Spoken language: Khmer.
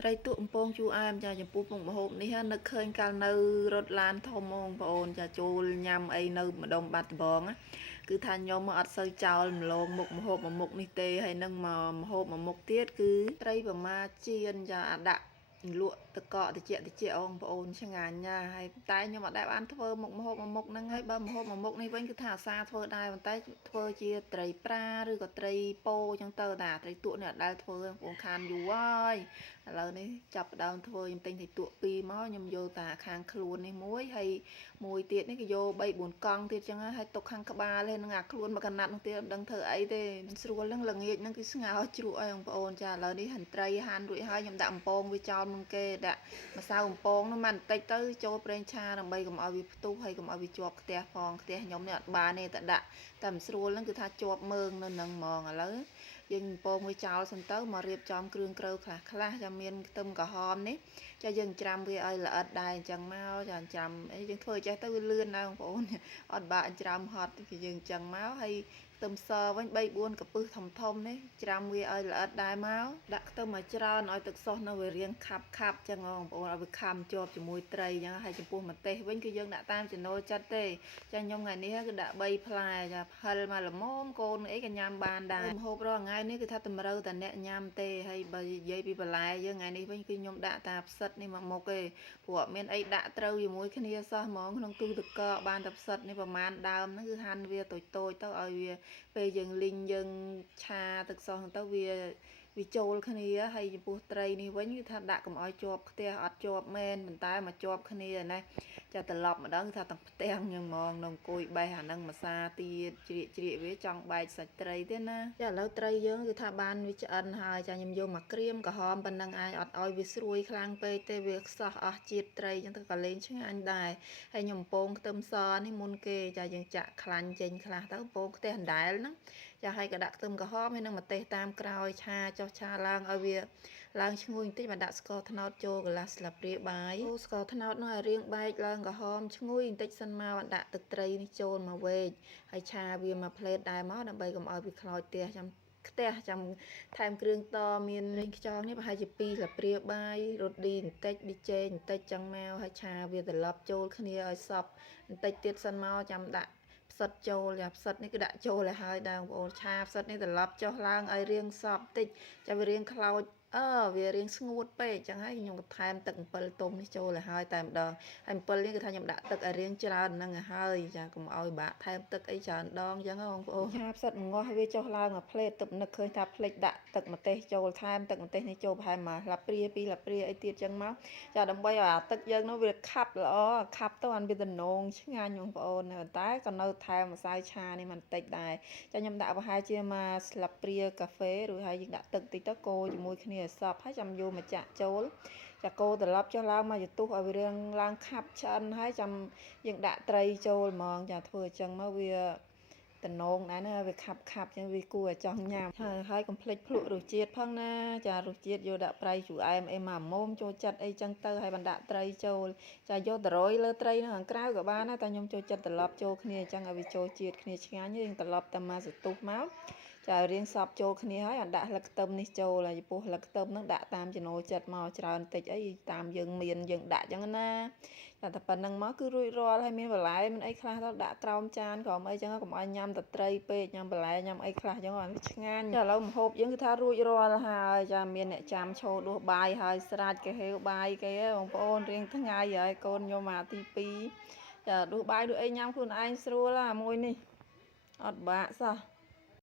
ត្រីទក់អំពងជូរអែមចាចំពោះមុខម្ហូបនេះនឹកឃើញកាលនៅរត់ឡានធំបងប្អូនចាចូលញ៉ាំអីនៅម្ដុំបាត់ដំបងគឺថាខ្ញុំអត់សូវចោលម្លងមុខម្ហូបមួយមុខនេះទេហើយនឹងមកម្ហូបមួយមុខទៀតគឺត្រីប្រមាជៀនចាអាដាក់លក់ទឹកកកតិចបងប្អូនឆ្ងាញ់ណាស់ហើយតែខ្ញុំអត់ដែលបានធ្វើមុខម្ហូបមួយមុខហ្នឹងហើយបើម្ហូបមួយមុខនេះវិញគឺថាអាសាធ្វើដែរប៉ុន្តែធ្វើជាត្រីប្រាឬក៏ត្រីពោអញ្ចឹងទៅតាត្រីទក់នេះអត់ដែលធ្វើបងប្អូនខានយូរហើយឥឡូវនេះចាប់ផ្ដើមធ្វើខ្ញុំទិញត្រីទក់2មកខ្ញុំយកតាខាងខ្លួននេះមួយហើយមួយទៀតនេះក៏យក3 4កង់ទៀតអញ្ចឹងហើយទុកខាងក្បាលហ្នឹងអាខ្លួនមកកណាត់នោះទៀតមិនដឹងធ្វើអីទេស្រួលហ្នឹងល្ងាចហ្នឹងគឺស្ងោរជ្រក់អីបងប្អូនចាឥឡូវនេះហាន់ត្រីហាន់រួចហើយខ្ញុំដាក់អំពងវាចោលមុនគេដាក់ម្សៅអំពងនោះមិនបន្តិចទៅចូលប្រេងឆាដើម្បីកុំឲ្យវាផ្ទុះហើយកុំឲ្យវាជាប់ខ្ទះផងខ្ទះខ្ញុំនេះអត់បានទេតែដាក់តែមិនស្រួលហ្នឹងគឺថាជាប់មើងនៅនឹងហ្មងឥឡូវយើងអំពងវាចោលសិនទៅមករៀបចំគ្រឿងក្រៅខ្លះចាំមានខ្ទឹមក្រហមនេះចាយើងច្រាំវាឲ្យល្អិតដែរអញ្ចឹងមកចាច្រាំអីយើងធ្វើចេះទៅវាលឿនដែរបងប្អូនអត់បាក់ច្រាំហត់គឺយើងអញ្ចឹងមកហើយខ្ទឹមសវិញ3 4កំពឹសធំនេះច្រាំវាឲ្យល្អិតដែរមកដាក់ខ្ទឹមឲ្យច្រើនឲ្យទឹកសុះនៅវារៀងខាប់ចឹងបងប្អូនឲ្យវាខំជាប់ជាមួយត្រីចឹងហើយចំពោះម្ទេសវិញគឺយើងដាក់តាមចំណូលចិត្តទេចាខ្ញុំថ្ងៃនេះគឺដាក់3ផ្លែចាផិលមកល្មមកូនអីក៏ញ៉ាំបានដែរម្ហូបរាល់ថ្ងៃនេះគឺថាតម្រូវតែអ្នកញ៉ាំទេហើយបើនិយាយពីបន្លែយើងថ្ងៃនេះវិញគឺខ្ញុំដាក់តាផ្សិតនេះមកមុខទេព្រោះអត់មានអីដាក់ត្រូវជាមួយគ្នាសោះហ្មងក្នុងទូទឹកកកបានតែផ្សិតនេះប្រហែលដើមហ្នឹងគឺហាន់វាតូចទៅឲ្យវាពេលយើងលីងយើងឆាទឹកសោះទៅវាចូលគ្នាហើយចំពោះត្រីនេះវិញគឺថាដាក់កុំឲ្យជាប់ខ្ទះអត់ជាប់មែនប៉ុន្តែមកជាប់គ្នាណាចាត្រឡប់ម្ដងគឺថាទាំងផ្ទាំងយ៉ាងហ្មងនៅអង្គុយបេះអានឹងម្សាទៀតជ្រៀកវាចង់បែកសាច់ត្រីទេណាចាឥឡូវត្រីយើងគឺថាបានវាឆ្អិនហើយចាខ្ញុំយកមកក្រៀមក្រហមប៉ុណ្ណឹងឯងអត់ឲ្យវាស្រួយខ្លាំងពេកទេវាខ្សោះអស់ជាតិត្រីអញ្ចឹងទៅក៏លេងឆ្ងាញ់ដែរហើយខ្ញុំពងខ្ទឹមសនេះមុនគេចាយើងចាក់ខ្លាញ់ចេញខ្លះទៅពងខ្ទះអណ្ដែលហ្នឹងចាហើយក៏ដាក់ខ្ទឹមក្រហមហើយនឹងម្ទេសតាមក្រោយឆាចុះឆាឡើងឲ្យវាឡើងឈ្ងុយបន្តិចមកដាក់ស្ករត្នោតចូលកន្លះស្លាបព្រាបាយអូស្ករត្នោតនោះឲ្យរាងបែកឡើងក្រហមឈ្ងុយបន្តិចសិនមកដាក់ទឹកត្រីនេះចូលមកវែកហើយឆាវាមកផ្លេតដែរមកដើម្បីកុំឲ្យវាខ្លោចផ្ទះចាំថែមគ្រឿងតមានលេងខ្យងនេះប្រហែលជា2ស្លាបព្រាបាយរ៉ូឌីបន្តិចប៊ីចេងបន្តិចចឹងមកហើយឆាវាត្រឡប់ចូលគ្នាឲ្យសព្វបន្តិចទៀតសិនមកចាំដាក់ផ្សិតចូលយ៉ាផ្សិតនេះគឺដាក់ចូលឲ្យហើយដែរបងប្អូនឆាផ្សិតនេះត្រឡប់ចុះឡើងឲ្យរាងសព្វបន្តិចចាំវារាងខ្លោចវារៀងស្ងួតពេកអញ្ចឹងហើយខ្ញុំក៏ថែមទឹកអំពិលទុំនេះចូលឲ្យហើយតែម្ដងហើយអំពិលនេះគឺថាខ្ញុំដាក់ទឹកឲ្យរៀងច្រើនហ្នឹងឲ្យហើយចាកុំឲ្យបាក់ថែមទឹកអីច្រើនដងអញ្ចឹងបងប្អូនឆាផ្សិតងាស់វាចុះឡើងមកផ្លេតទឹកនឹកឃើញថាផ្លេចដាក់ទឹកម្ទេសចូលថែមទឹកម្ទេសនេះចូលប្រហែល1ស្លាបព្រា2ស្លាបព្រាអីទៀតអញ្ចឹងមកចាដើម្បីឲ្យអាទឹកយើងនោះវាខាប់ល្អខាប់ទៅអានវាតំណងឆ្ងាញ់បងប្អូនតែក៏នៅថែមម្សៅឆានេះបន្តិចដែរចាខ្ញុំដាក់ប្រហែលជា1ស្លាបព្រាកាហ្វេរួចហើយយើងដាក់ទឹកតិចទៅកូរជាមួយគ្នាឲ្យសព្វហើយចាំយកមកចាក់ចូលចាកូរត្រឡប់ចុះឡើងមកយទុះឲ្យវារៀងឡើងខាប់ឆ្អិនហើយចាំយើងដាក់ត្រីចូលហ្មងចាធ្វើអញ្ចឹងមកវាតំណងដែរណាវាខាប់អញ្ចឹងវាគួរឲ្យចង់ញ៉ាំហើយកុំភ្លេចភ្លក់រសជាតិផងណាចារសជាតិយកដាក់ប្រៃជូរអែមអីមកមុំចូលចិត្តអីចឹងទៅហើយបណ្ដាក់ត្រីចូលចាយកតរយលើត្រីនៅខាងក្រៅក៏បានដែរតែខ្ញុំចូលចិត្តត្រឡប់ចូលគ្នាអញ្ចឹងឲ្យវាចូលជាតិគ្នាឆ្ងាញ់យើងត្រឡប់តែមកសន្ទុះមកចារៀងសពចូលគ្នាហើយអត់ដាក់ស្លឹកខ្ទឹមនេះចូលហើយពោះស្លឹកខ្ទឹមហ្នឹងដាក់តាមចំណូលចិត្តមកច្រើនតិចអីតាមយើងមានយើងដាក់ចឹងណាតែប៉ុណ្្នឹងមកគឺរួចរាល់ហើយមានបន្លែមានអីខ្លះទៅដាក់ក្រោមចានក្រោមអីចឹងកុំឲ្យញ៉ាំតែត្រីពេកញ៉ាំបន្លែញ៉ាំអីខ្លះចឹងឲ្យឆ្ងាញ់ចាឥឡូវម្ហូបយើងគឺថារួចរាល់ហើយចាមានអ្នកចាំឈោដួសបាយហើយស្រាច់គេហេវបាយគេបងប្អូនរៀងថ្ងៃហើយកូនខ្ញុំមកទី2ចាដួសបាយដួសអីញ៉ាំខ្លួនឯងស្រួលមួយនេះអត់បាក់សោះ